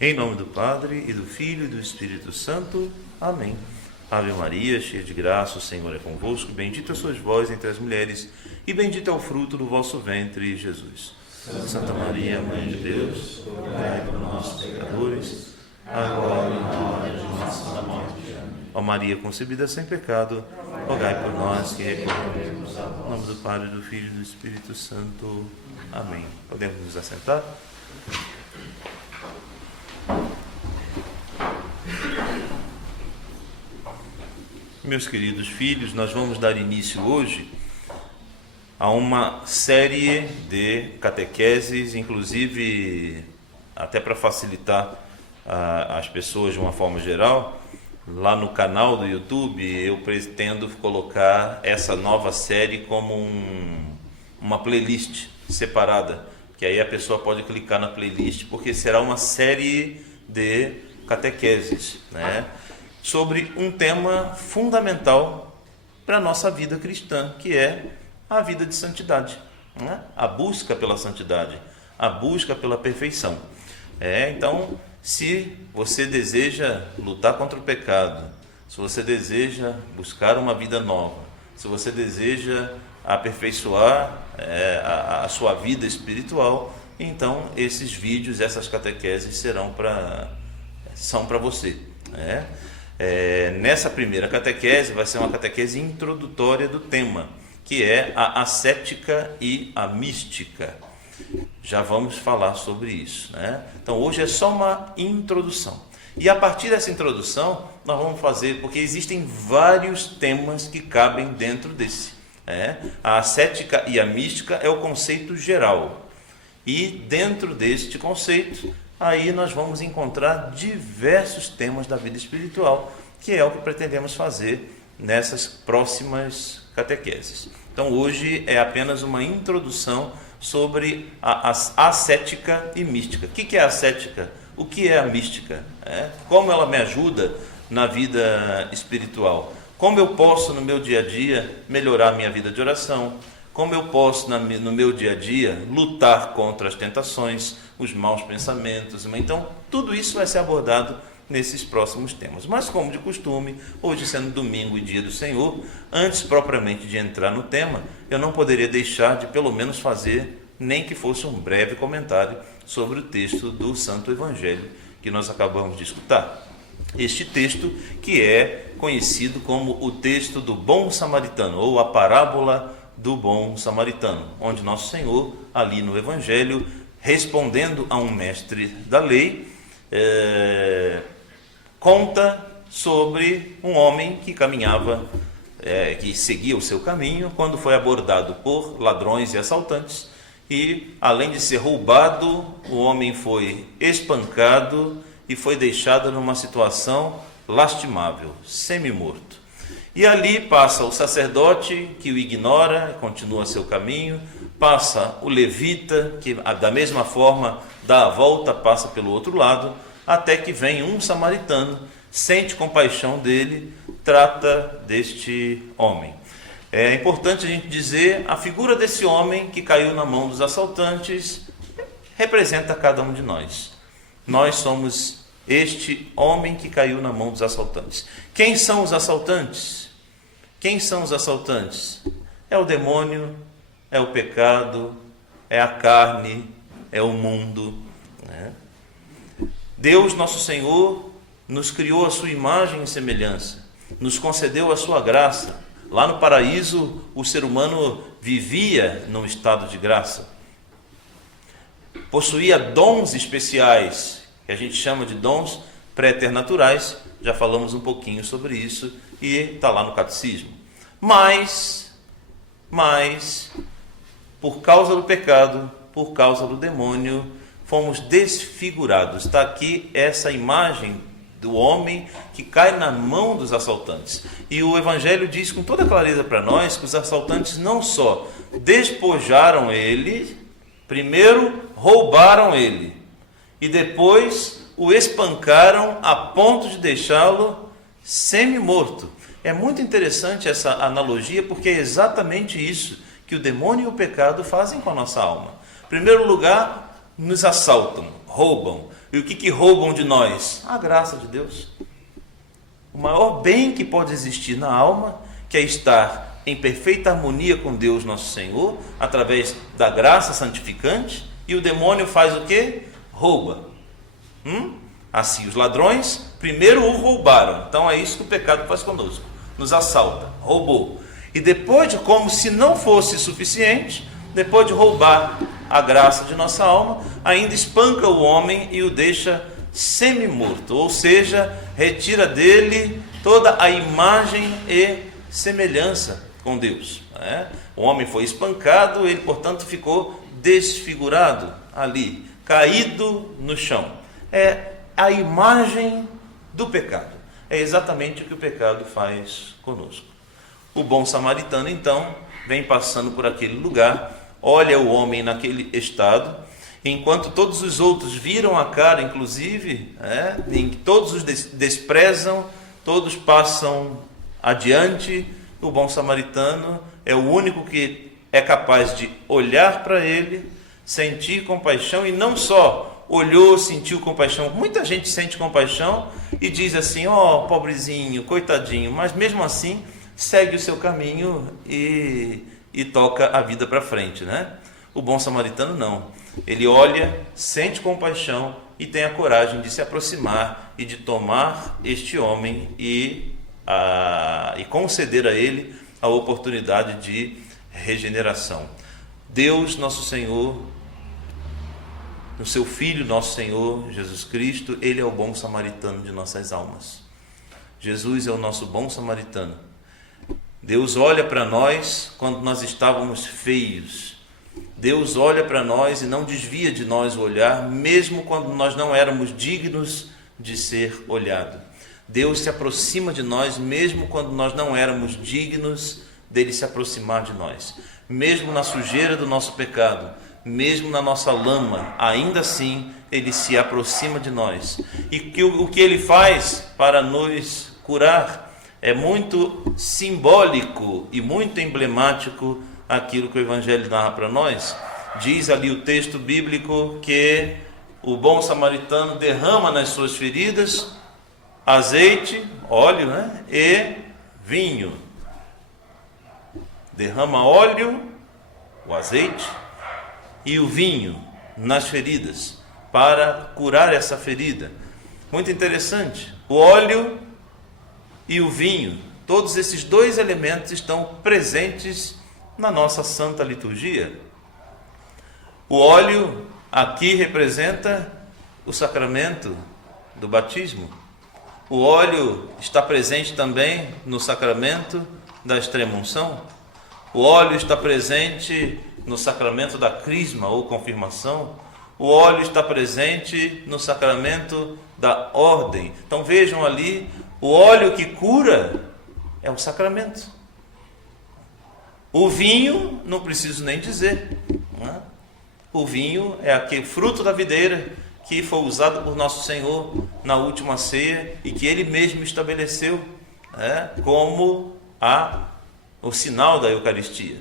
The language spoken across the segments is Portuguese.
Em nome do Padre, e do Filho, e do Espírito Santo. Amém. Ave Maria, cheia de graça, o Senhor é convosco. Bendita sois vós entre as mulheres, e bendito é o fruto do vosso ventre, Jesus. Santa Maria, Mãe de Deus, rogai por nós, pecadores, agora e na hora de nossa morte. Ó Maria concebida sem pecado, rogai por nós que recorremos ao nome do Padre, do Filho e do Espírito Santo. Amém. Podemos nos assentar? Meus queridos filhos, nós vamos dar início hoje a uma série de catequeses, inclusive até para facilitar as pessoas de uma forma geral. Lá no canal do YouTube eu pretendo colocar essa nova série como uma playlist separada, que aí a pessoa pode clicar na playlist, porque será uma série de catequeses, né, sobre um tema fundamental para a nossa vida cristã, que é a vida de santidade, né? A busca pela santidade, a busca pela perfeição. Então, se você deseja lutar contra o pecado, se você deseja buscar uma vida nova, se você deseja aperfeiçoar a sua vida espiritual, então esses vídeos, essas catequeses são para você, né? Nessa primeira catequese vai ser uma catequese introdutória do tema, que é a ascética e a mística. Já vamos falar sobre isso, né? Então hoje é só uma introdução. E a partir dessa introdução nós vamos fazer, porque existem vários temas que cabem dentro desse. A ascética e a mística é o conceito geral. E dentro deste conceito, aí nós vamos encontrar diversos temas da vida espiritual, que é o que pretendemos fazer nessas próximas catequeses. Então hoje é apenas uma introdução sobre a ascética e mística. O que é a ascética? O que é a mística? Como ela me ajuda na vida espiritual? Como eu posso no meu dia a dia melhorar a minha vida de oração? Como eu posso no meu dia a dia lutar contra as tentações, os maus pensamentos? Então tudo isso vai ser abordado nesses próximos temas. Mas como de costume, hoje sendo domingo e dia do Senhor, antes propriamente de entrar no tema, eu não poderia deixar de pelo menos fazer, nem que fosse um breve comentário sobre o texto do Santo Evangelho que nós acabamos de escutar. Este texto que é conhecido como o texto do Bom Samaritano, ou a parábola do Bom Samaritano, onde Nosso Senhor, ali no Evangelho, respondendo a um mestre da lei, conta sobre um homem que caminhava, que seguia o seu caminho, quando foi abordado por ladrões e assaltantes, e além de ser roubado, o homem foi espancado e foi deixado numa situação lastimável, semi-morto. E ali passa o sacerdote, que o ignora, continua seu caminho, passa o levita, que da mesma forma dá a volta, passa pelo outro lado, até que vem um samaritano, sente compaixão dele, trata deste homem. É importante a gente dizer, a figura desse homem que caiu na mão dos assaltantes representa cada um de nós. Nós somos este homem que caiu na mão dos assaltantes. Quem são os assaltantes? Quem são os assaltantes? É o demônio, é o pecado, é a carne, é o mundo, né? Deus, nosso Senhor, nos criou a sua imagem e semelhança, nos concedeu a sua graça. Lá no paraíso, o ser humano vivia num estado de graça. Possuía dons especiais, que a gente chama de dons pré-eternaturais. Já falamos um pouquinho sobre isso e está lá no catecismo. Mas, por causa do pecado, por causa do demônio, fomos desfigurados. Está aqui essa imagem do homem que cai na mão dos assaltantes. E o Evangelho diz com toda clareza para nós que os assaltantes não só despojaram ele, primeiro roubaram ele, e depois o espancaram a ponto de deixá-lo semi-morto. É muito interessante essa analogia, porque é exatamente isso que o demônio e o pecado fazem com a nossa alma. Em primeiro lugar, nos assaltam, roubam, E o que roubam de nós? A graça de Deus. O maior bem que pode existir na alma, que é estar em perfeita harmonia com Deus nosso Senhor, através da graça santificante. E o demônio faz o quê? Rouba. Assim, os ladrões primeiro o roubaram. Então é isso que o pecado faz conosco. Nos assalta, roubou. E depois, como se não fosse suficiente, depois de roubar a graça de nossa alma, ainda espanca o homem e o deixa semi-morto, ou seja, retira dele toda a imagem e semelhança com Deus. O homem foi espancado, ele, portanto, ficou desfigurado ali, caído no chão. É a imagem do pecado. É exatamente o que o pecado faz conosco. O bom samaritano, então, vem passando por aquele lugar, olha o homem naquele estado, enquanto todos os outros viram a cara, inclusive, todos os desprezam, todos passam adiante. O bom samaritano é o único que é capaz de olhar para ele, sentir compaixão, e não só olhou, sentiu compaixão. Muita gente sente compaixão e diz assim: pobrezinho, coitadinho, mas mesmo assim segue o seu caminho e toca a vida para frente, O bom samaritano não. Ele olha, sente compaixão e tem a coragem de se aproximar e de tomar este homem e conceder a ele a oportunidade de regeneração. Deus, nosso Senhor, no seu Filho, nosso Senhor Jesus Cristo, Ele é o bom samaritano de nossas almas. Jesus é o nosso bom samaritano. Deus olha para nós quando nós estávamos feios. Deus olha para nós e não desvia de nós o olhar, mesmo quando nós não éramos dignos de ser olhado. Deus se aproxima de nós, mesmo quando nós não éramos dignos dele se aproximar de nós. Mesmo na sujeira do nosso pecado, mesmo na nossa lama, ainda assim ele se aproxima de nós. E o que ele faz para nos curar é muito simbólico e muito emblemático aquilo que o Evangelho narra para nós. Diz ali o texto bíblico que o bom samaritano derrama nas suas feridas azeite, óleo, e vinho. Derrama óleo, o azeite e o vinho nas feridas para curar essa ferida. Muito interessante. O óleo e o vinho, todos esses dois elementos estão presentes na nossa santa liturgia. O óleo aqui representa o sacramento do batismo. O óleo está presente também no sacramento da extrema-unção. O óleo está presente no sacramento da crisma ou confirmação. O óleo está presente no sacramento da ordem. Então vejam ali, o óleo que cura é o sacramento. O vinho, não preciso nem dizer, O vinho é aquele fruto da videira que foi usado por nosso Senhor na última ceia e que Ele mesmo estabeleceu como o sinal da Eucaristia.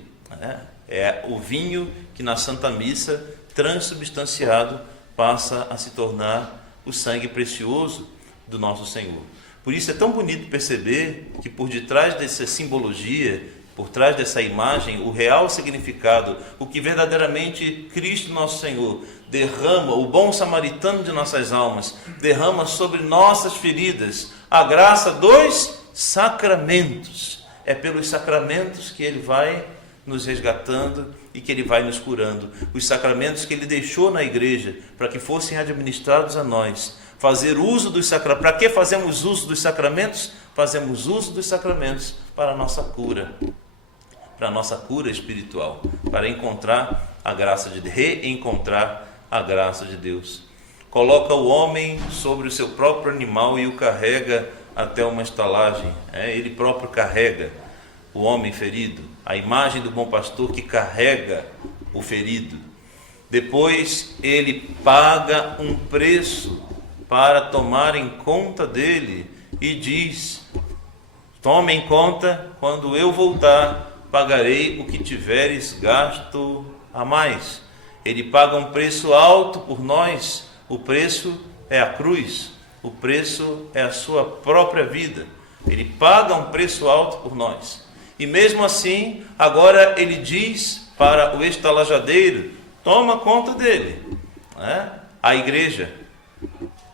É o vinho que na Santa Missa, transubstanciado, passa a se tornar o sangue precioso do nosso Senhor. Por isso é tão bonito perceber que por detrás dessa simbologia, por trás dessa imagem, o real significado, o que verdadeiramente Cristo nosso Senhor derrama, o bom samaritano de nossas almas, derrama sobre nossas feridas a graça dos sacramentos. É pelos sacramentos que Ele vai nos resgatando e que Ele vai nos curando. Os sacramentos que Ele deixou na igreja para que fossem administrados a nós. Fazer uso dos sacramentos. Para que fazemos uso dos sacramentos? Fazemos uso dos sacramentos para a nossa cura. Para a nossa cura espiritual. Para encontrar a graça de reencontrar a graça de Deus. Coloca o homem sobre o seu próprio animal e o carrega até uma estalagem. Ele próprio carrega o homem ferido. A imagem do bom pastor que carrega o ferido. Depois ele paga um preço para tomar em conta dele e diz: tome em conta, quando eu voltar, pagarei o que tiveres gasto a mais. Ele paga um preço alto por nós, o preço é a cruz, o preço é a sua própria vida. Ele paga um preço alto por nós. E mesmo assim, agora ele diz para o estalajadeiro: toma conta dele, né? A igreja.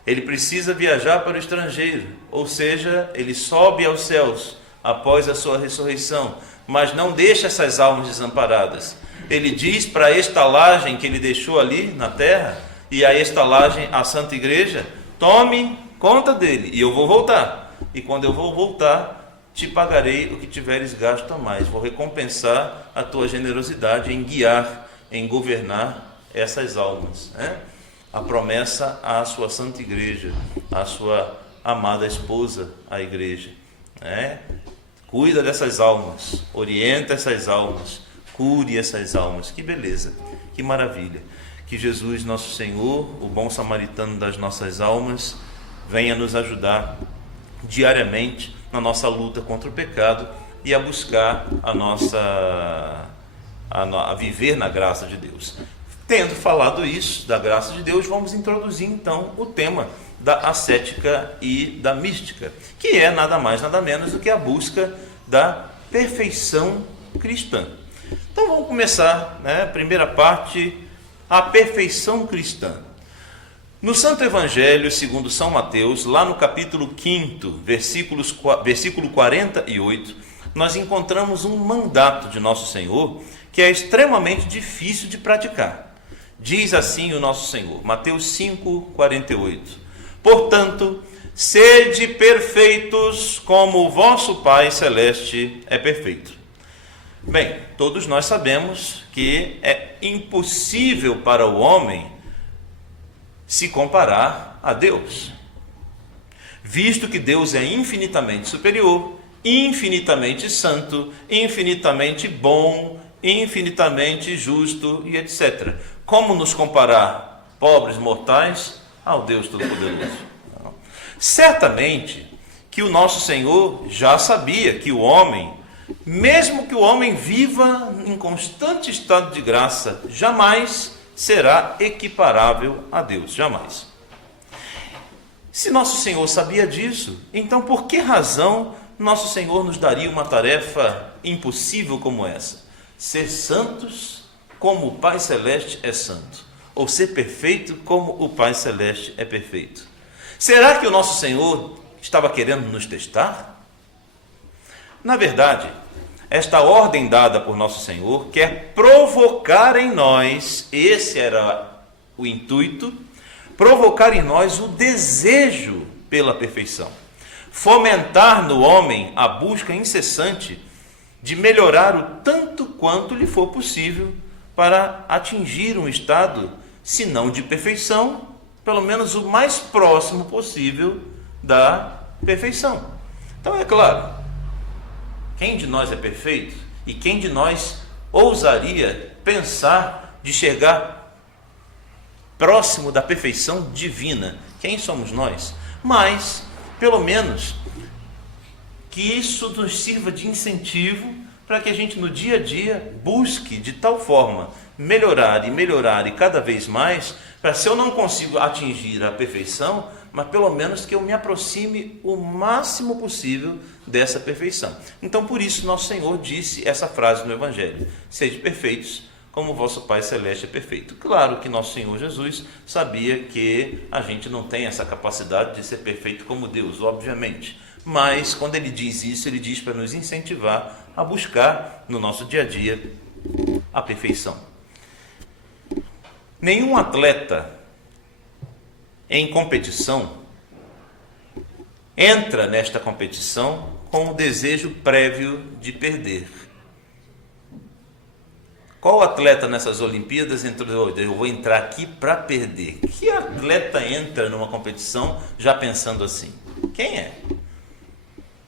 Ele precisa viajar para o estrangeiro, ou seja, ele sobe aos céus após a sua ressurreição, mas não deixa essas almas desamparadas. Ele diz para a estalagem que ele deixou ali na terra, e a estalagem, a Santa Igreja: tome conta dele, e eu vou voltar. E quando eu vou voltar, te pagarei o que tiveres gasto a mais. Vou recompensar a tua generosidade em guiar, em governar essas almas, né? A promessa à sua Santa Igreja, à sua amada esposa, a Igreja, né? Cuida dessas almas, orienta essas almas, cure essas almas. Que beleza, que maravilha. Que Jesus, nosso Senhor, o bom samaritano das nossas almas, venha nos ajudar diariamente na nossa luta contra o pecado e a buscar a viver na graça de Deus. Tendo falado isso, da graça de Deus, vamos introduzir então o tema da ascética e da mística, que é nada mais, nada menos do que a busca da perfeição cristã. Então vamos começar, né? Primeira parte, a perfeição cristã. No Santo Evangelho segundo São Mateus, lá no capítulo 5, versículo 48, nós encontramos um mandato de Nosso Senhor que é extremamente difícil de praticar. Diz assim o Nosso Senhor, Mateus 5, 48: portanto, sede perfeitos como o vosso Pai Celeste é perfeito. Bem, todos nós sabemos que é impossível para o homem se comparar a Deus, visto que Deus é infinitamente superior, infinitamente santo, infinitamente bom, infinitamente justo e etc. Como nos comparar, pobres mortais, ao Deus Todo-Poderoso? Certamente que o nosso Senhor já sabia que o homem, mesmo que o homem viva em constante estado de graça, jamais será equiparável a Deus, jamais. Se nosso Senhor sabia disso, então por que razão nosso Senhor nos daria uma tarefa impossível como essa? Ser santos como o Pai Celeste é santo, ou ser perfeito como o Pai Celeste é perfeito. Será que o nosso Senhor estava querendo nos testar? Na verdade, esta ordem dada por nosso Senhor quer provocar em nós, esse era o intuito, provocar em nós o desejo pela perfeição, fomentar no homem a busca incessante de melhorar o tanto quanto lhe for possível para atingir um estado, se não de perfeição, pelo menos o mais próximo possível da perfeição. Então é claro, quem de nós é perfeito? E quem de nós ousaria pensar de chegar próximo da perfeição divina? Quem somos nós? Mas, pelo menos, que isso nos sirva de incentivo para que a gente no dia a dia busque de tal forma melhorar e cada vez mais, para se eu não consigo atingir a perfeição, mas pelo menos que eu me aproxime o máximo possível dessa perfeição. Então por isso nosso Senhor disse essa frase no Evangelho: sede perfeitos como o vosso Pai Celeste é perfeito. Claro que nosso Senhor Jesus sabia que a gente não tem essa capacidade de ser perfeito como Deus, obviamente. Mas quando ele diz isso, ele diz para nos incentivar a buscar no nosso dia a dia a perfeição. Nenhum atleta em competição entra nesta competição com o desejo prévio de perder. Qual atleta nessas Olimpíadas entrou, eu vou entrar aqui para perder? Que atleta entra numa competição já pensando assim? Quem é?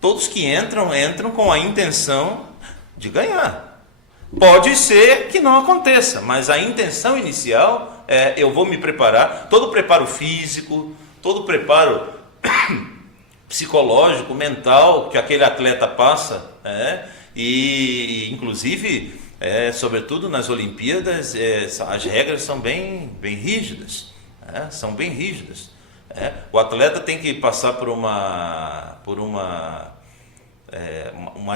Todos que entram com a intenção de ganhar. Pode ser que não aconteça, mas a intenção inicial é: eu vou me preparar, todo o preparo físico, todo o preparo psicológico, mental que aquele atleta passa, e inclusive, sobretudo nas Olimpíadas, as regras são bem rígidas, são bem rígidas. O atleta tem que passar por uma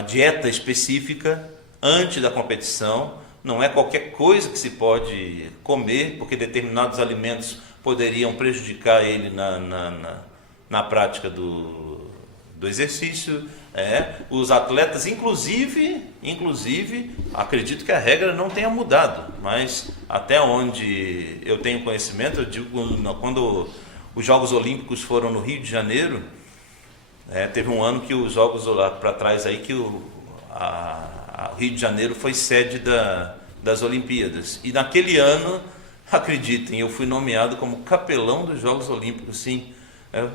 dieta específica antes da competição. Não é qualquer coisa que se pode comer, porque determinados alimentos poderiam prejudicar ele na prática do exercício. Os atletas, inclusive, acredito que a regra não tenha mudado, mas até onde eu tenho conhecimento, eu digo, quando os Jogos Olímpicos foram no Rio de Janeiro, teve um ano que os Jogos lá para trás aí que o Rio de Janeiro foi sede das Olimpíadas, e naquele ano, acreditem, eu fui nomeado como capelão dos Jogos Olímpicos. Sim,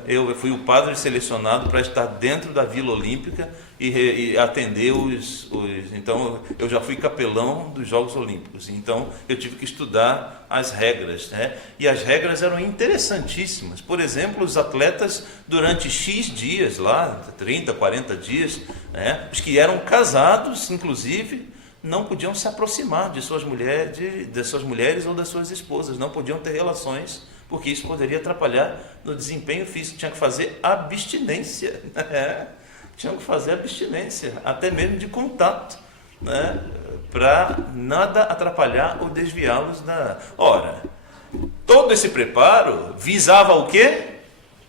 eu fui o padre selecionado para estar dentro da Vila Olímpica e atender então eu já fui capelão dos Jogos Olímpicos, então eu tive que estudar as regras, e as regras eram interessantíssimas. Por exemplo, os atletas durante X dias lá, 30, 40 dias, os que eram casados, inclusive, não podiam se aproximar de suas mulheres ou das suas esposas, não podiam ter relações, porque isso poderia atrapalhar no desempenho físico. Tinha que fazer abstinência, tinham que fazer abstinência, até mesmo de contato, para nada atrapalhar ou desviá-los da... Ora, todo esse preparo visava o quê?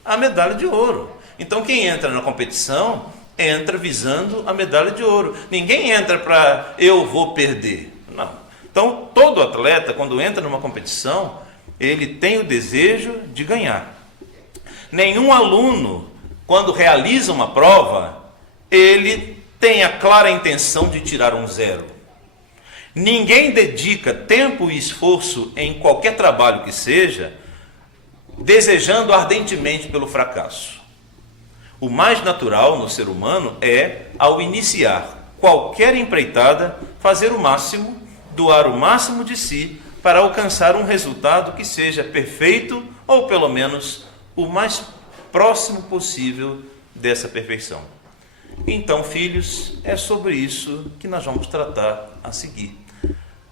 A medalha de ouro. Então quem entra na competição entra visando a medalha de ouro. Ninguém entra para eu vou perder. Não. Então todo atleta, quando entra numa competição, ele tem o desejo de ganhar. Nenhum aluno, quando realiza uma prova, ele tem a clara intenção de tirar um 0. Ninguém dedica tempo e esforço em qualquer trabalho que seja, desejando ardentemente pelo fracasso. O mais natural no ser humano é, ao iniciar qualquer empreitada, fazer o máximo, doar o máximo de si, para alcançar um resultado que seja perfeito, ou pelo menos o mais próximo possível dessa perfeição. Então, filhos, é sobre isso que nós vamos tratar a seguir.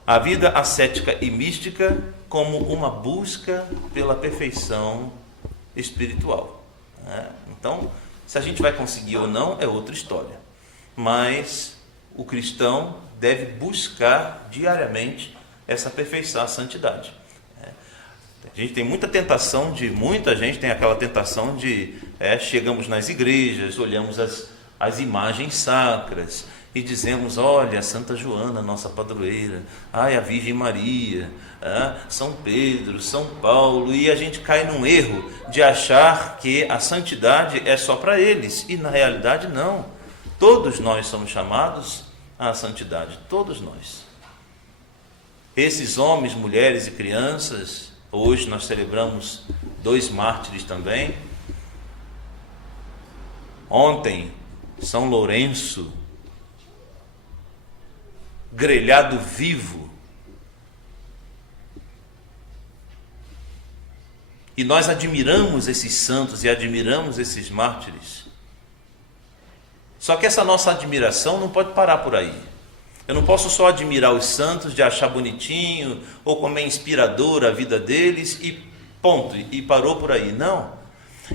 A vida ascética e mística como uma busca pela perfeição espiritual. Então, se a gente vai conseguir ou não é outra história. Mas o cristão deve buscar diariamente essa perfeição, a santidade. A gente tem muita gente tem aquela tentação de chegamos nas igrejas, olhamos as imagens sacras e dizemos, olha, Santa Joana, nossa padroeira, a Virgem Maria, São Pedro, São Paulo, e a gente cai num erro de achar que a santidade é só para eles, e na realidade não. Todos nós somos chamados à santidade, todos nós. Esses homens, mulheres e crianças, hoje nós celebramos 2 mártires também. Ontem, São Lourenço, grelhado vivo. E nós admiramos esses santos e admiramos esses mártires. Só que essa nossa admiração não pode parar por aí. Eu não posso só admirar os santos, de achar bonitinho, ou como é inspiradora a vida deles, e ponto, e parou por aí. Não.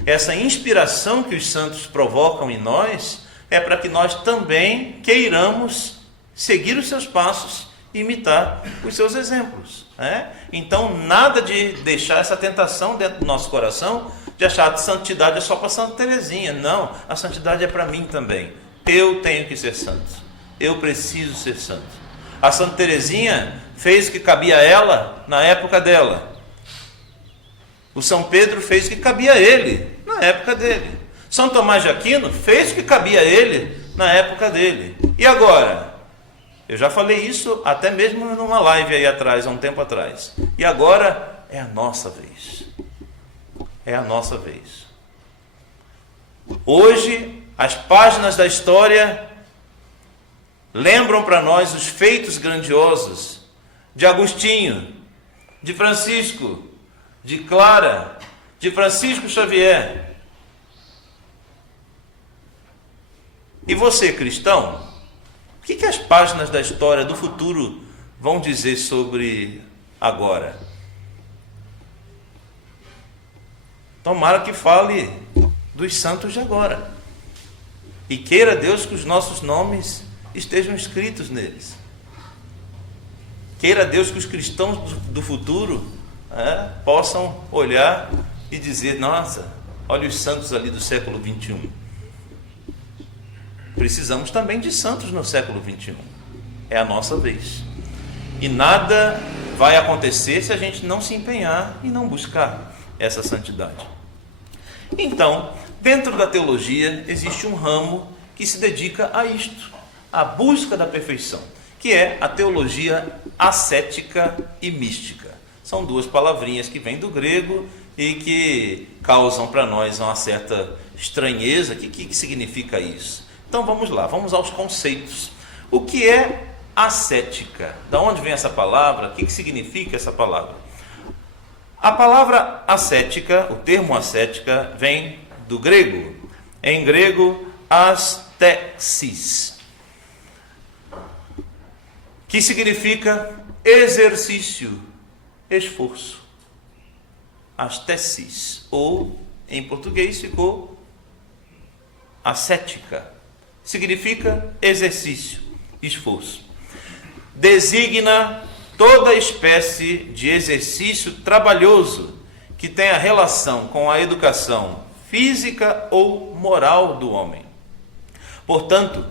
Essa inspiração que os santos provocam em nós é para que nós também queiramos seguir os seus passos e imitar os seus exemplos. Então, nada de deixar essa tentação dentro do nosso coração, de achar que santidade é só para Santa Teresinha. Não, a santidade é para mim também. Eu tenho que ser santo. Eu preciso ser santo. A Santa Teresinha fez o que cabia a ela na época dela. O São Pedro fez o que cabia a ele na época dele. São Tomás de Aquino fez o que cabia a ele na época dele. E agora? Eu já falei isso até mesmo numa live aí atrás, há um tempo atrás. E agora é a nossa vez. É a nossa vez. Hoje, as páginas da história lembram para nós os feitos grandiosos de Agostinho, de Francisco, de Clara, de Francisco Xavier. E você, cristão, o que as páginas da história do futuro vão dizer sobre agora? Tomara que fale dos santos de agora. E queira Deus que os nossos nomes estejam escritos neles. Queira Deus que os cristãos do futuro possam olhar e dizer: nossa, olha os santos ali do século 21. Precisamos também de santos no século 21. É a nossa vez. E nada vai acontecer se a gente não se empenhar e não buscar essa santidade. Então, dentro da teologia existe um ramo que se dedica a isto, a busca da perfeição, que é a teologia ascética e mística. São duas palavrinhas que vêm do grego e que causam para nós uma certa estranheza. O que significa isso? Então vamos lá, vamos aos conceitos. O que é ascética? Da onde vem essa palavra? O que significa essa palavra? A palavra ascética, o termo ascética, vem do grego. Em grego, astéxis, que significa exercício, esforço. Astésis, ou em português ficou ascética, significa exercício, esforço. Designa toda espécie de exercício trabalhoso que tenha relação com a educação física ou moral do homem. Portanto,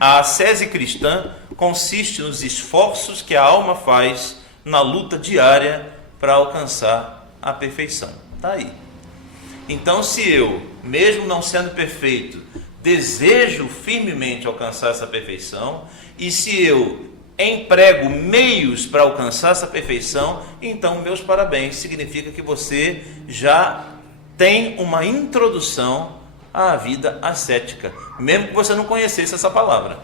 a ascese cristã consiste nos esforços que a alma faz na luta diária para alcançar a perfeição. Está aí. Então, se eu, mesmo não sendo perfeito, desejo firmemente alcançar essa perfeição, e se eu emprego meios para alcançar essa perfeição, então meus parabéns, significa que você já tem uma introdução à vida ascética, mesmo que você não conhecesse essa palavra,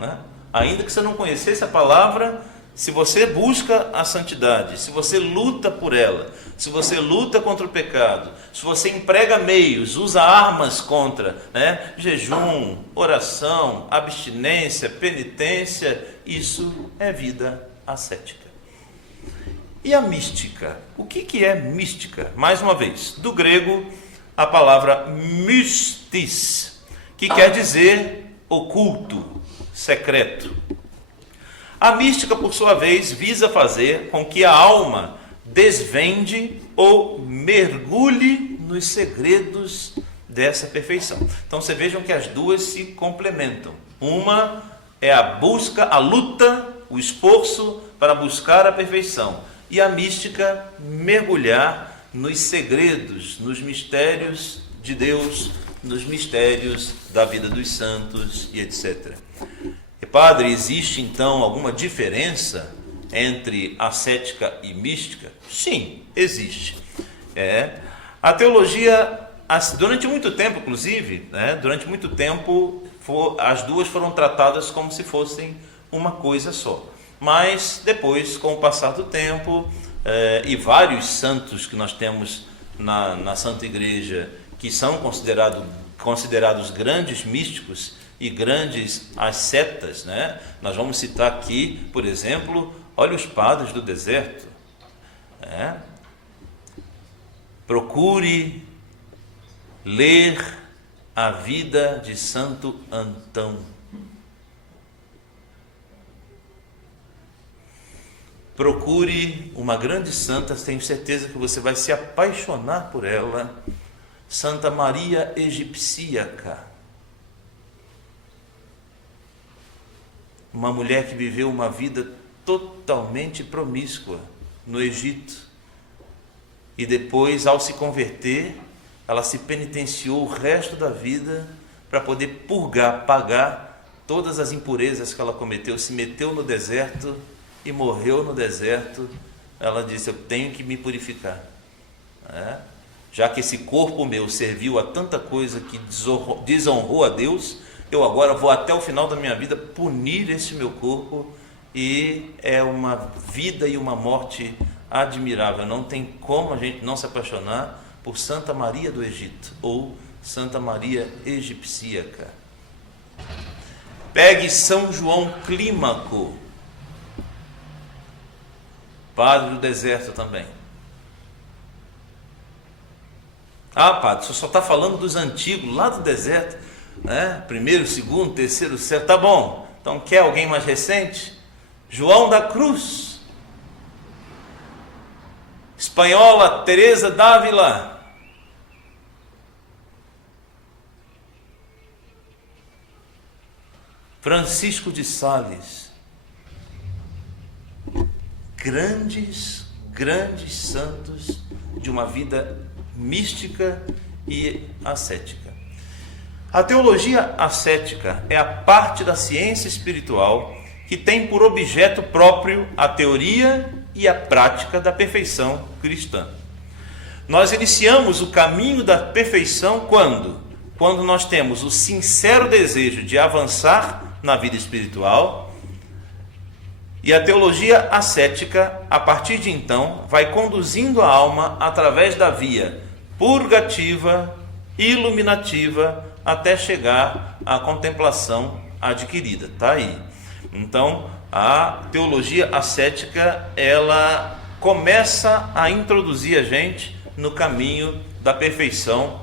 né? Ainda que você não conhecesse a palavra, se você busca a santidade, se você luta por ela, se você luta contra o pecado, se você emprega meios, usa armas contra, jejum, oração, abstinência, penitência, isso é vida ascética. E a mística? O que é mística? Mais uma vez, do grego, a palavra mystis, que quer dizer oculto, secreto. A mística, por sua vez, visa fazer com que a alma desvende ou mergulhe nos segredos dessa perfeição. Então, vocês vejam que as duas se complementam. Uma é a busca, a luta, o esforço para buscar a perfeição. E a mística, mergulhar nos segredos, nos mistérios de Deus, nos mistérios da vida dos santos e etc. E, padre, existe então alguma diferença entre ascética e mística? Sim, existe. A teologia, durante muito tempo, inclusive, durante muito tempo, as duas foram tratadas como se fossem uma coisa só. Mas depois, com o passar do tempo, e vários santos que nós temos na Santa Igreja, que são considerados grandes místicos e grandes ascetas, nós vamos citar aqui, por exemplo, olha os padres do deserto. Procure ler a vida de Santo Antão. Procure uma grande santa, tenho certeza que você vai se apaixonar por ela, Santa Maria Egipsíaca. Uma mulher que viveu uma vida totalmente promíscua no Egito. E depois, ao se converter, ela se penitenciou o resto da vida para poder purgar, pagar todas as impurezas que ela cometeu. Se meteu no deserto e morreu no deserto. Ela disse: eu tenho que me purificar. Já que esse corpo meu serviu a tanta coisa que desonrou a Deus, eu agora vou até o final da minha vida punir esse meu corpo. E é uma vida e uma morte admirável. Não tem como a gente não se apaixonar por Santa Maria do Egito, ou Santa Maria Egipsíaca. Pegue São João Clímaco, padre do deserto também. Ah, padre, você só está falando dos antigos, lá do deserto, né? Primeiro, segundo, terceiro século. Tá bom, então quer alguém mais recente? João da Cruz, espanhola Teresa d'Ávila, Francisco de Sales, grandes santos de uma vida mística e ascética. A teologia ascética é a parte da ciência espiritual que tem por objeto próprio a teoria e a prática da perfeição cristã. Nós iniciamos o caminho da perfeição quando nós temos o sincero desejo de avançar na vida espiritual, e a teologia ascética, a partir de então, vai conduzindo a alma através da via purgativa, iluminativa, até chegar à contemplação adquirida. Está aí. Então, a teologia ascética, ela começa a introduzir a gente no caminho da perfeição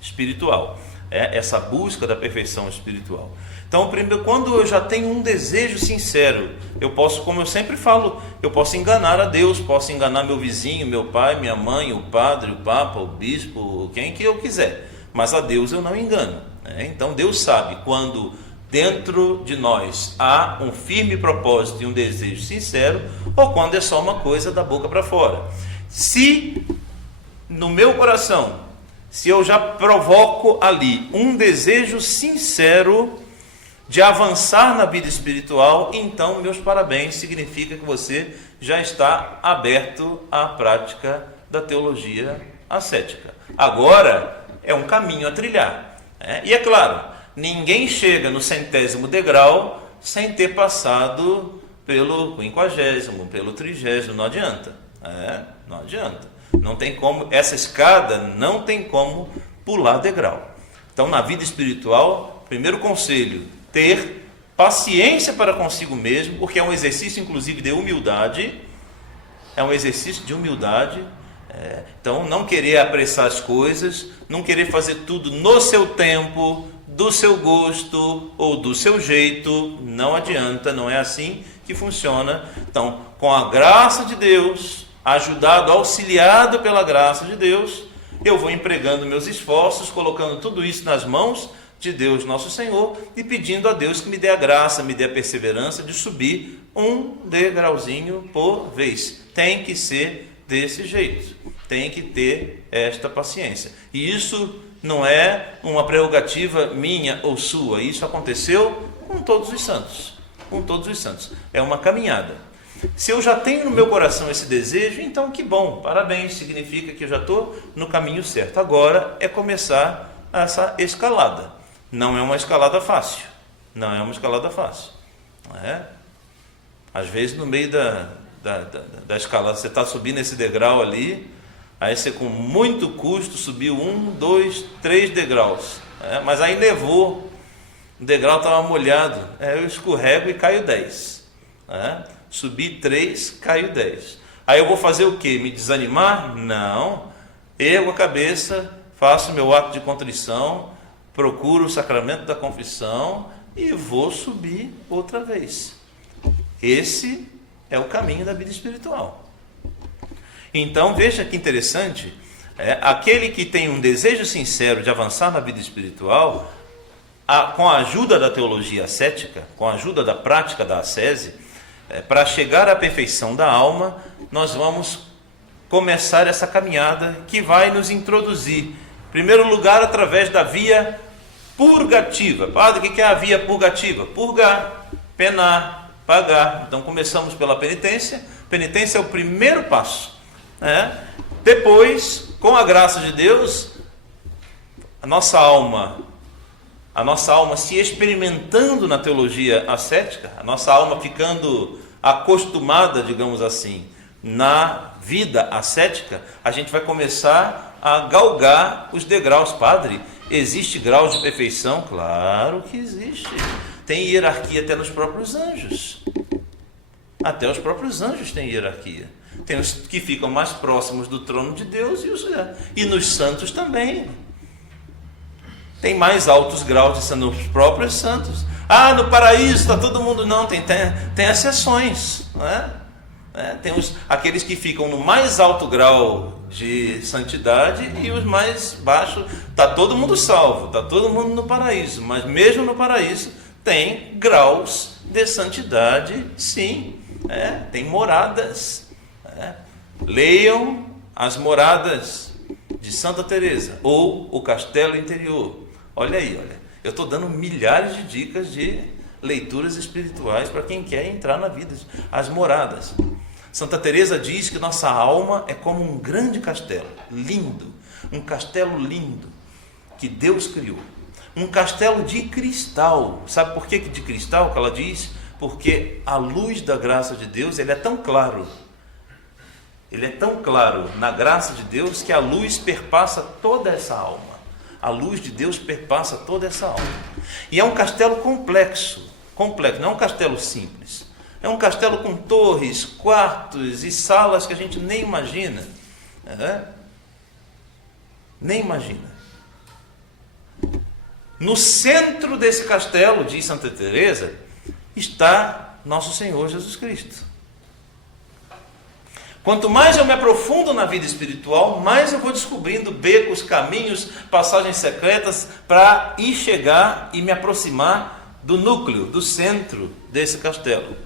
espiritual. É essa busca da perfeição espiritual. Então, primeiro, quando eu já tenho um desejo sincero, eu posso, como eu sempre falo, eu posso enganar a Deus, posso enganar meu vizinho, meu pai, minha mãe, o padre, o papa, o bispo, quem que eu quiser, mas a Deus eu não engano, né? Então Deus sabe quando dentro de nós há um firme propósito e um desejo sincero, ou quando é só uma coisa da boca para fora. Se no meu coração, se eu já provoco ali um desejo sincero de avançar na vida espiritual, então meus parabéns, significa que você já está aberto à prática da teologia ascética. Agora é um caminho a trilhar, né? E é claro, ninguém chega no 100º degrau sem ter passado pelo 50º, pelo 30º, não adianta, não adianta, não tem como, essa escada não tem como pular degrau. Então, na vida espiritual, primeiro conselho, ter paciência para consigo mesmo, porque é um exercício inclusive de humildade, então não querer apressar as coisas, não querer fazer tudo no seu tempo, do seu gosto ou do seu jeito, não adianta, não é assim que funciona. Então, com a graça de Deus, ajudado, auxiliado pela graça de Deus, eu vou empregando meus esforços, colocando tudo isso nas mãos de Deus nosso Senhor e pedindo a Deus que me dê a graça, me dê a perseverança de subir um degrauzinho por vez. Tem que ser desse jeito, tem que ter esta paciência. E isso não é uma prerrogativa minha ou sua, isso aconteceu com todos os santos, é uma caminhada. Se eu já tenho no meu coração esse desejo, então que bom, parabéns, significa que eu já estou no caminho certo. Agora é começar essa escalada. Não é uma escalada fácil, Às vezes no meio da escalada, você está subindo esse degrau ali, aí você com muito custo subiu 1, 2, 3 degraus, mas aí nevou, o degrau estava molhado, eu escorrego e caio 10, subi 3, caio 10, aí eu vou fazer o quê? Me desanimar? Não, ergo a cabeça, faço meu ato de contrição, procuro o sacramento da confissão e vou subir outra vez. Esse é o caminho da vida espiritual. Então veja que interessante, aquele que tem um desejo sincero de avançar na vida espiritual, com a ajuda da teologia ascética, com a ajuda da prática da ascese, para chegar à perfeição da alma, nós vamos começar essa caminhada que vai nos introduzir, em primeiro lugar, através da via purgativa. Padre, o que é a via purgativa? Purgar, penar, pagar. Então começamos pela penitência. Penitência é o primeiro passo, Depois, com a graça de Deus, a nossa alma se experimentando na teologia ascética, a nossa alma ficando acostumada, digamos assim, na vida ascética, a gente vai começar a galgar os degraus. Padre, existe graus de perfeição? Claro que existe. Tem hierarquia até nos próprios anjos. Até os próprios anjos têm hierarquia. Tem os que ficam mais próximos do trono de Deus e nos santos também. Tem mais altos graus de santos, os próprios santos. Ah, no paraíso está todo mundo. Não, tem exceções, não é? Tem aqueles que ficam no mais alto grau de santidade e os mais baixos. Está todo mundo salvo, está todo mundo no paraíso, mas mesmo no paraíso tem graus de santidade, sim. Tem moradas. Leiam as moradas de Santa Teresa ou o Castelo Interior. Olha aí, eu estou dando milhares de dicas de leituras espirituais para quem quer entrar na vida. As moradas. Santa Teresa diz que nossa alma é como um grande castelo, lindo, um castelo lindo que Deus criou. Um castelo de cristal. Sabe por que de cristal que ela diz? Porque a luz da graça de Deus, ele é tão claro na graça de Deus que a luz perpassa toda essa alma. A luz de Deus perpassa toda essa alma. E é um castelo complexo, não é um castelo simples. É um castelo com torres, quartos e salas que a gente nem imagina. Nem imagina. No centro desse castelo, diz Santa Teresa, está nosso Senhor Jesus Cristo. Quanto mais eu me aprofundo na vida espiritual, mais eu vou descobrindo becos, caminhos, passagens secretas para ir chegar e me aproximar do núcleo, do centro desse castelo.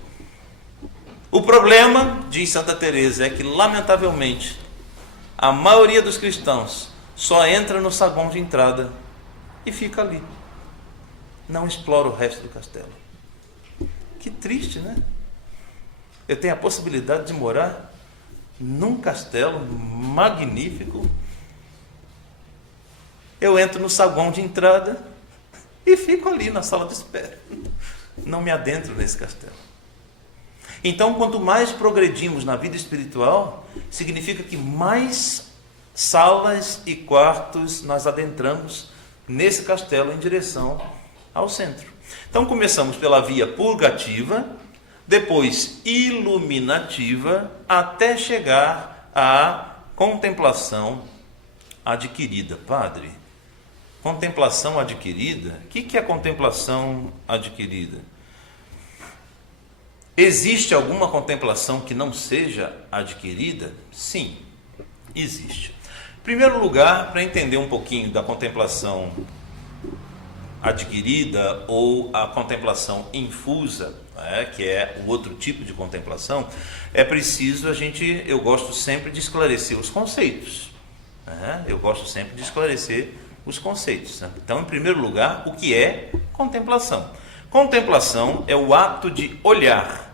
O problema, diz Santa Teresa, é que lamentavelmente a maioria dos cristãos só entra no saguão de entrada e fica ali. Não explora o resto do castelo. Que triste, né? Eu tenho a possibilidade de morar num castelo magnífico. Eu entro no saguão de entrada e fico ali na sala de espera. Não me adentro nesse castelo. Então, quanto mais progredimos na vida espiritual, significa que mais salas e quartos nós adentramos nesse castelo em direção ao centro. Então, começamos pela via purgativa, depois iluminativa, até chegar à contemplação adquirida. Padre, contemplação adquirida? O que é contemplação adquirida? Existe alguma contemplação que não seja adquirida? Sim, existe. Em primeiro lugar, para entender um pouquinho da contemplação adquirida ou a contemplação infusa, que é o outro tipo de contemplação, é preciso eu gosto sempre de esclarecer os conceitos. Eu gosto sempre de esclarecer os conceitos. Então, em primeiro lugar, o que é contemplação? Contemplação é o ato de olhar,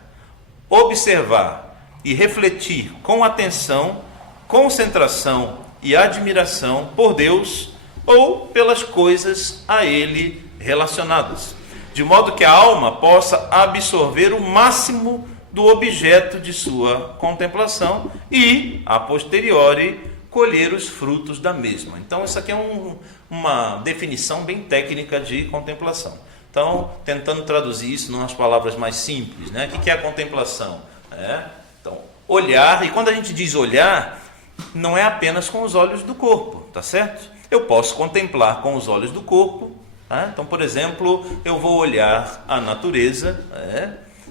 observar e refletir com atenção, concentração e admiração por Deus ou pelas coisas a Ele relacionadas, de modo que a alma possa absorver o máximo do objeto de sua contemplação e, a posteriori, colher os frutos da mesma. Então, isso aqui é uma definição bem técnica de contemplação. Então, tentando traduzir isso em umas palavras mais simples, né? O que é a contemplação? Então, olhar, e quando a gente diz olhar, não é apenas com os olhos do corpo, tá certo? Eu posso contemplar com os olhos do corpo. Então, por exemplo, eu vou olhar a natureza,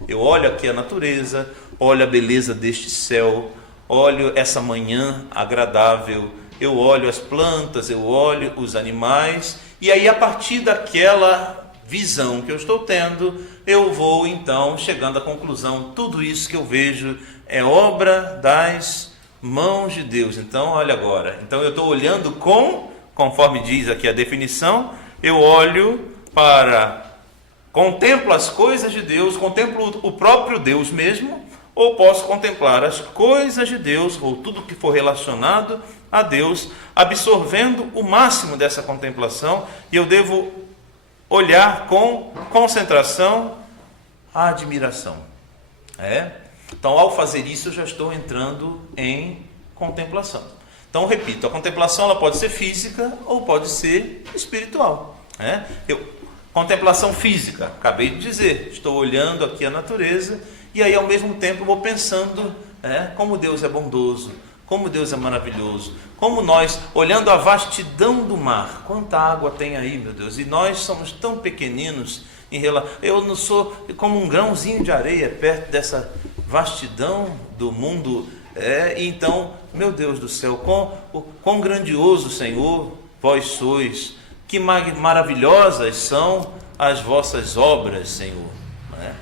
eu olho aqui a natureza, olho a beleza deste céu, olho essa manhã agradável, eu olho as plantas, eu olho os animais, e aí a partir daquela visão que eu estou tendo, eu vou então chegando à conclusão, tudo isso que eu vejo é obra das mãos de Deus. Então, olha agora, então eu estou olhando conforme diz aqui a definição, eu olho contemplo as coisas de Deus, contemplo o próprio Deus mesmo, ou posso contemplar as coisas de Deus, ou tudo que for relacionado a Deus, absorvendo o máximo dessa contemplação, e eu devo olhar com concentração, admiração. Então, ao fazer isso, eu já estou entrando em contemplação. Então, repito, a contemplação ela pode ser física ou pode ser espiritual. Contemplação física, acabei de dizer, estou olhando aqui a natureza e aí ao mesmo tempo vou pensando como Deus é bondoso, como Deus é maravilhoso, como nós, olhando a vastidão do mar, quanta água tem aí, meu Deus, e nós somos tão pequeninos em relação, eu não sou como um grãozinho de areia perto dessa vastidão do mundo, então, meu Deus do céu, quão grandioso, Senhor, vós sois, que maravilhosas são as vossas obras, Senhor,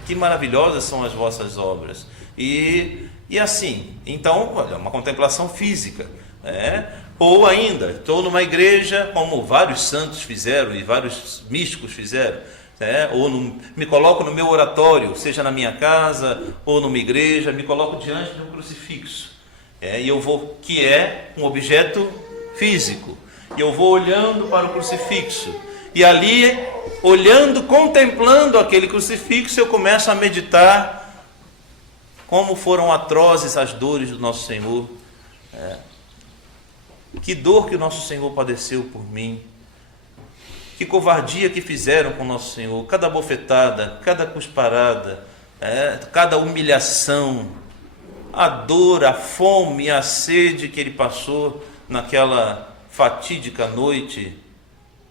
que maravilhosas são as vossas obras, e assim, então, olha, uma contemplação física, ou ainda, estou numa igreja, como vários santos fizeram e vários místicos fizeram, me coloco no meu oratório, seja na minha casa ou numa igreja, me coloco diante de um crucifixo, e eu vou, que é um objeto físico, e eu vou olhando para o crucifixo, e ali, olhando, contemplando aquele crucifixo, eu começo a meditar como foram atrozes as dores do nosso Senhor, que dor que o nosso Senhor padeceu por mim, que covardia que fizeram com o nosso Senhor, cada bofetada, cada cusparada, cada humilhação, a dor, a fome, a sede que ele passou naquela fatídica noite,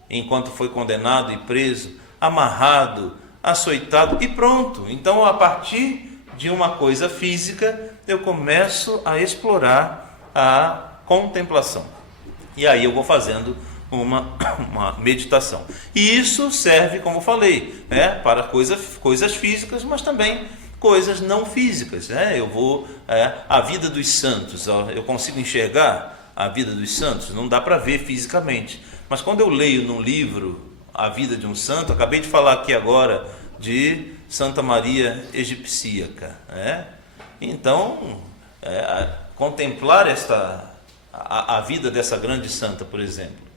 enquanto foi condenado e preso, amarrado, açoitado e pronto. Então, a partir de uma coisa física, eu começo a explorar a contemplação. E aí eu vou fazendo uma meditação. E isso serve, como falei, para coisas físicas, mas também coisas não físicas. Eu vou, a vida dos santos, eu consigo enxergar a vida dos santos, não dá para ver fisicamente. Mas quando eu leio num livro a vida de um santo, acabei de falar aqui agora de Santa Maria Egipcíaca, então contemplar a vida dessa grande santa, por exemplo,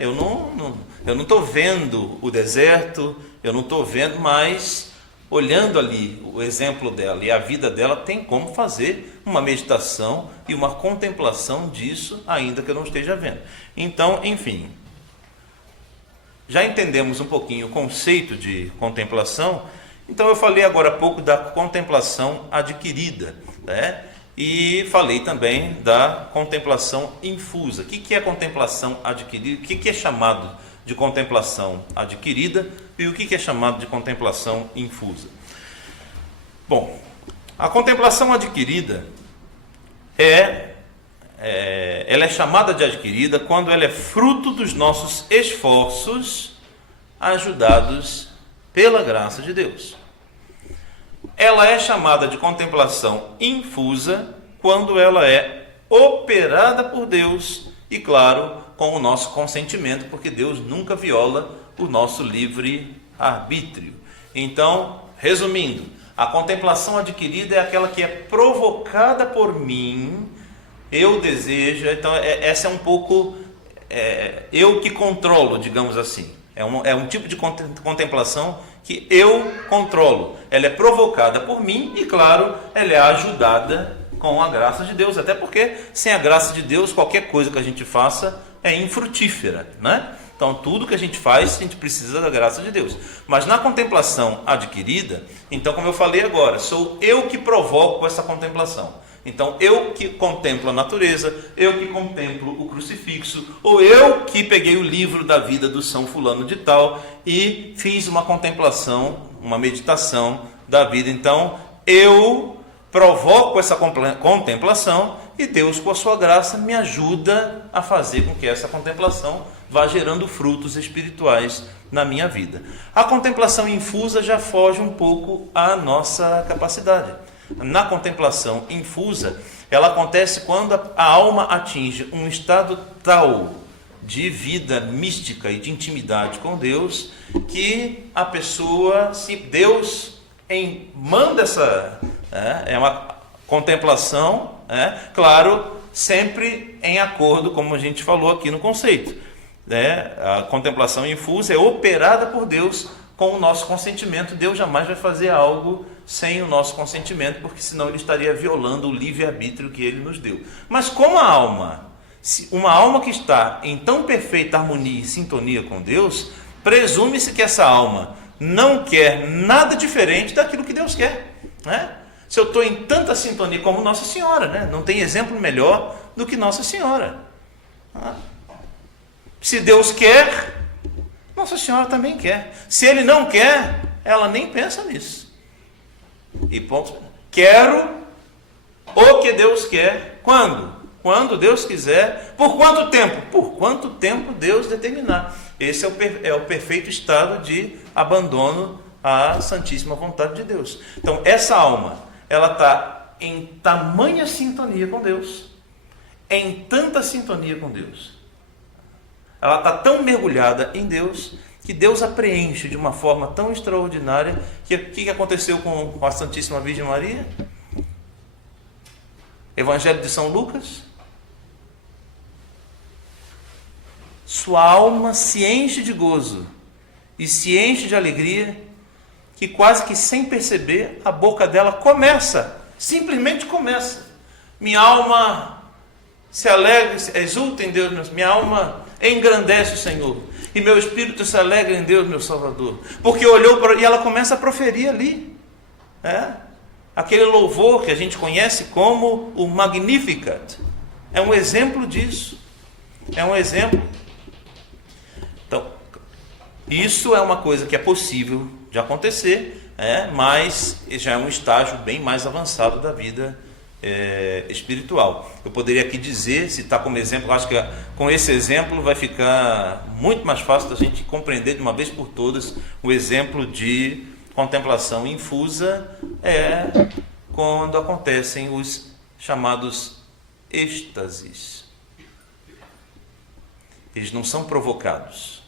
eu não estou vendo o deserto, eu não estou vendo, mas olhando ali o exemplo dela e a vida dela, tem como fazer uma meditação e uma contemplação disso, ainda que eu não esteja vendo. Então, enfim, já entendemos um pouquinho o conceito de contemplação. Então eu falei agora há pouco da contemplação adquirida, e falei também da contemplação infusa. O que é contemplação adquirida? O que é chamado de contemplação adquirida e o que é chamado de contemplação infusa? Bom, a contemplação adquirida ela é chamada de adquirida quando ela é fruto dos nossos esforços ajudados pela graça de Deus. Ela é chamada de contemplação infusa quando ela é operada por Deus e, claro, com o nosso consentimento, porque Deus nunca viola o nosso livre arbítrio. Então, resumindo, a contemplação adquirida é aquela que é provocada por mim, eu desejo, então essa é um pouco eu que controlo, digamos assim. É um tipo de contemplação que eu controlo. Ela é provocada por mim e, claro, ela é ajudada com a graça de Deus. Até porque, sem a graça de Deus, qualquer coisa que a gente faça é infrutífera, Então, tudo que a gente faz, a gente precisa da graça de Deus. Mas na contemplação adquirida, então, como eu falei agora, sou eu que provoco essa contemplação. Então, eu que contemplo a natureza, eu que contemplo o crucifixo, ou eu que peguei o livro da vida do São Fulano de Tal e fiz uma contemplação, uma meditação da vida. Então, eu provoco essa contemplação e Deus, com a sua graça, me ajuda a fazer com que essa contemplação vá gerando frutos espirituais na minha vida. A contemplação infusa já foge um pouco à nossa capacidade. Na contemplação infusa, ela acontece quando a alma atinge um estado tal de vida mística e de intimidade com Deus, que a pessoa, se Deus manda essa, é uma contemplação, claro, sempre em acordo, como a gente falou aqui no conceito. A contemplação infusa é operada por Deus com o nosso consentimento. Deus jamais vai fazer algo sem o nosso consentimento, porque senão ele estaria violando o livre-arbítrio que ele nos deu. Mas como a alma, uma alma que está em tão perfeita harmonia e sintonia com Deus, presume-se que essa alma não quer nada diferente daquilo que Deus quer, Se eu estou em tanta sintonia como Nossa Senhora, né? Não tem exemplo melhor do que Nossa Senhora. Se Deus quer, Nossa Senhora também quer. Se Ele não quer, ela nem pensa nisso. E ponto. Quero o que Deus quer. Quando? Quando Deus quiser. Por quanto tempo? Por quanto tempo Deus determinar. Esse é o perfeito estado de abandono à santíssima vontade de Deus. Então, essa alma, ela está em tamanha sintonia com Deus, em tanta sintonia com Deus. Ela está tão mergulhada em Deus, que Deus a preenche de uma forma tão extraordinária, que o que aconteceu com a Santíssima Virgem Maria? Evangelho de São Lucas. Sua alma se enche de gozo e se enche de alegria, que quase que sem perceber, a boca dela começa, simplesmente começa. Minha alma se alegra, exulta em Deus, minha alma engrandece o Senhor, e meu espírito se alegra em Deus, meu Salvador, porque olhou para, e ela começa a proferir ali, aquele louvor que a gente conhece como o Magnificat, é um exemplo disso, é um exemplo. Então, isso é uma coisa que é possível de acontecer, mas já é um estágio bem mais avançado da vida espiritual. Eu poderia aqui dizer, citar como exemplo, acho que com esse exemplo vai ficar muito mais fácil da gente compreender de uma vez por todas o exemplo de contemplação infusa, quando acontecem os chamados êxtases. Eles não são provocados,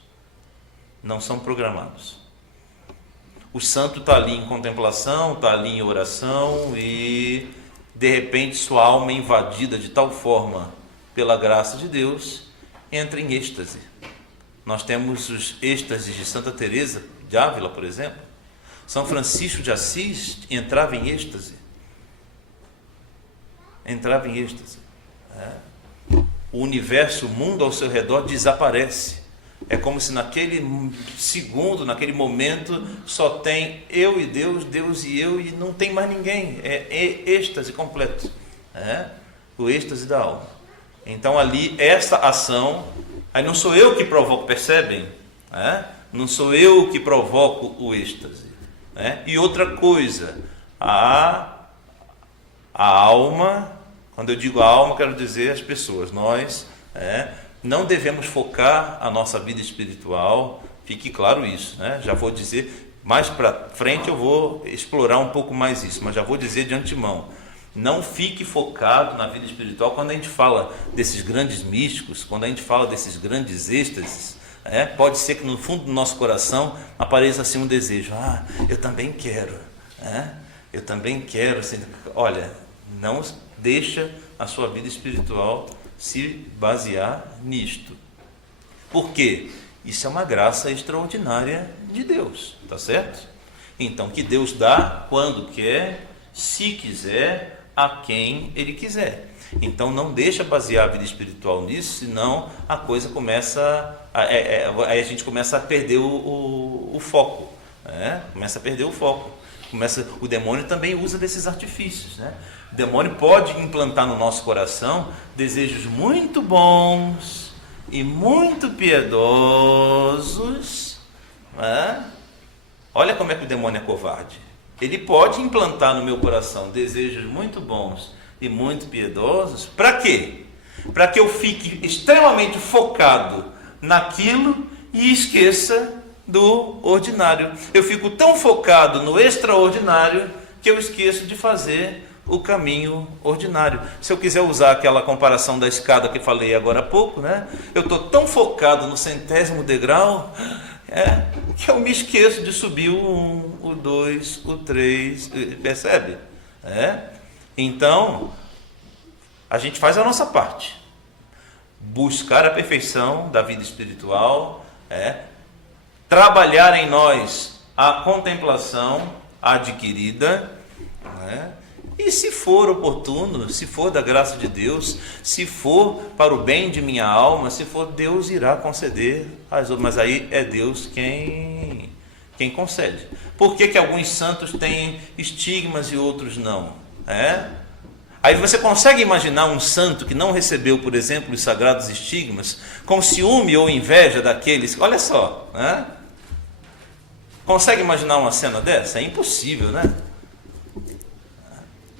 não são programados. O santo está ali em contemplação, está ali em oração e de repente sua alma é invadida de tal forma pela graça de Deus, entra em êxtase. Nós temos os êxtases de Santa Teresa de Ávila, por exemplo. São Francisco de Assis entrava em êxtase. Entrava em êxtase. O universo, o mundo ao seu redor desaparece. É como se naquele segundo, naquele momento, só tem eu e Deus, Deus e eu, e não tem mais ninguém. É êxtase completo. O êxtase da alma. Então ali, essa ação, aí não sou eu que provoco, percebem? Não sou eu que provoco o êxtase. E outra coisa, a alma, quando eu digo a alma, quero dizer as pessoas, nós, não devemos focar a nossa vida espiritual, fique claro isso, já vou dizer, mais para frente eu vou explorar um pouco mais isso, mas já vou dizer de antemão, não fique focado na vida espiritual quando a gente fala desses grandes místicos, quando a gente fala desses grandes êxtases, pode ser que no fundo do nosso coração apareça assim um desejo, eu também quero, eu também quero, assim, olha, não deixa a sua vida espiritual se basear nisto. Por quê? Isso é uma graça extraordinária de Deus, tá certo? Então, que Deus dá quando quer, se quiser, a quem Ele quiser. Então, não deixa basear a vida espiritual nisso, senão a coisa começa, aí a gente começa a perder o foco, começa a perder o foco. O demônio também usa desses artifícios, O demônio pode implantar no nosso coração desejos muito bons e muito piedosos. Olha como é que o demônio é covarde. Ele pode implantar no meu coração desejos muito bons e muito piedosos. Para quê? Para que eu fique extremamente focado naquilo e esqueça do ordinário. Eu fico tão focado no extraordinário que eu esqueço de fazer o caminho ordinário. Se eu quiser usar aquela comparação da escada que falei agora há pouco, eu estou tão focado no 100º degrau, que eu me esqueço de subir o 1, o 2, o 3, percebe? Então, a gente faz a nossa parte. Buscar a perfeição da vida espiritual, trabalhar em nós a contemplação adquirida, e se for oportuno, se for da graça de Deus, se for para o bem de minha alma, se for, Deus irá conceder as outras, mas aí é Deus quem quem concede. Por que alguns santos têm estigmas e outros não? Aí você consegue imaginar um santo que não recebeu, por exemplo, os sagrados estigmas, com ciúme ou inveja daqueles... Olha só, consegue imaginar uma cena dessa? É impossível, né?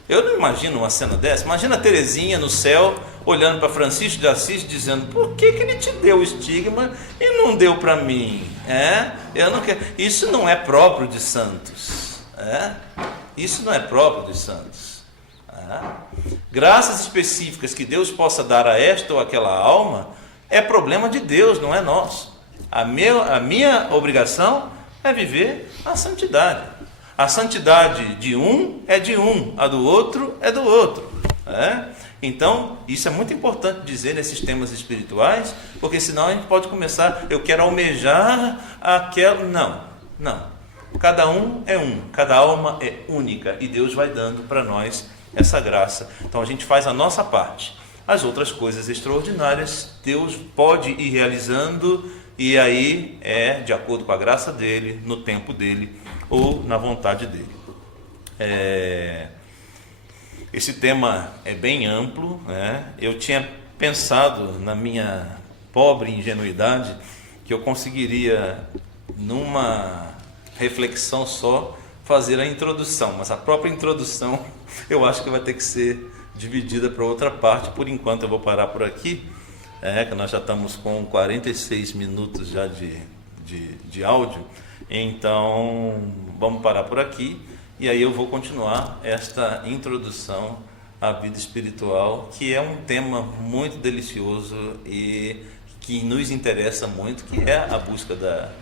Eu não imagino uma cena dessa. Imagina a Teresinha no céu, olhando para Francisco de Assis, dizendo: por que ele te deu o estigma e não deu para mim? Eu não quero. Isso não é próprio de santos. Isso não é próprio de santos. Graças específicas que Deus possa dar a esta ou aquela alma é problema de Deus, não é nosso. A minha obrigação é viver a santidade. A santidade de um é de um, a do outro é do outro. Então, isso é muito importante dizer nesses temas espirituais, porque senão a gente pode começar, eu quero almejar aquela... Não. Cada um, cada alma é única, e Deus vai dando para nós essa graça. Então a gente faz a nossa parte. As outras coisas extraordinárias, Deus pode ir realizando, e aí é de acordo com a graça dele, no tempo dele, ou na vontade dele. Esse tema é bem amplo, Eu tinha pensado, na minha pobre ingenuidade, que eu conseguiria, numa reflexão só, fazer a introdução, mas a própria introdução eu acho que vai ter que ser dividida para outra parte. Por enquanto eu vou parar por aqui, que nós já estamos com 46 minutos já de áudio. Então, vamos parar por aqui, e aí eu vou continuar esta introdução à vida espiritual, que é um tema muito delicioso e que nos interessa muito, que é a busca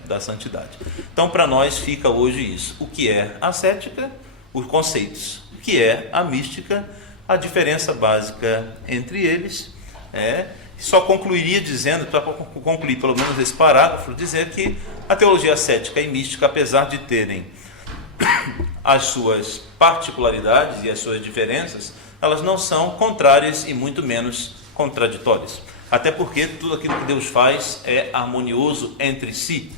da santidade. Então, para nós fica hoje isso: o que é a ascética, os conceitos, o que é a mística, a diferença básica entre eles. Só concluiria dizendo, para concluir pelo menos esse parágrafo, dizer que a teologia ascética e mística, apesar de terem as suas particularidades e as suas diferenças, elas não são contrárias e muito menos contraditórias. Até porque tudo aquilo que Deus faz é harmonioso entre si.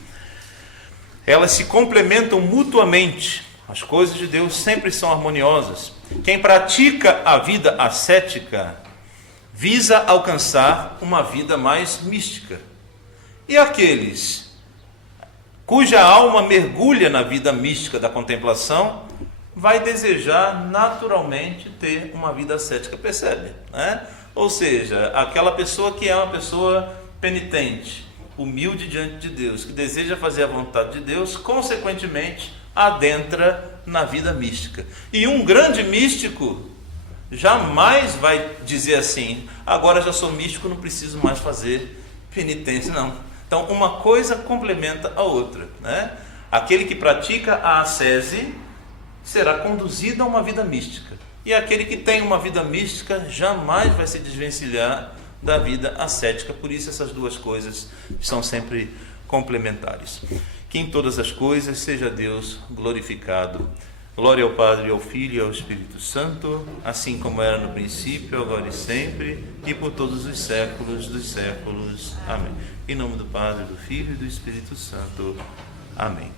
Elas se complementam mutuamente. As coisas de Deus sempre são harmoniosas. Quem pratica a vida ascética visa alcançar uma vida mais mística. E aqueles cuja alma mergulha na vida mística da contemplação vai desejar naturalmente ter uma vida ascética, percebe? Ou seja, aquela pessoa que é uma pessoa penitente, humilde diante de Deus, que deseja fazer a vontade de Deus, consequentemente adentra na vida mística. E um grande místico jamais vai dizer assim: agora já sou místico, não preciso mais fazer penitência. Não. Então uma coisa complementa a outra, Aquele que pratica a ascese será conduzido a uma vida mística, e aquele que tem uma vida mística jamais vai se desvencilhar da vida ascética. Por isso essas duas coisas são sempre complementares. Que em todas as coisas seja Deus glorificado. Glória ao Padre, ao Filho e ao Espírito Santo, assim como era no princípio, agora e sempre, e por todos os séculos dos séculos. Amém. Em nome do Padre, do Filho e do Espírito Santo. Amém.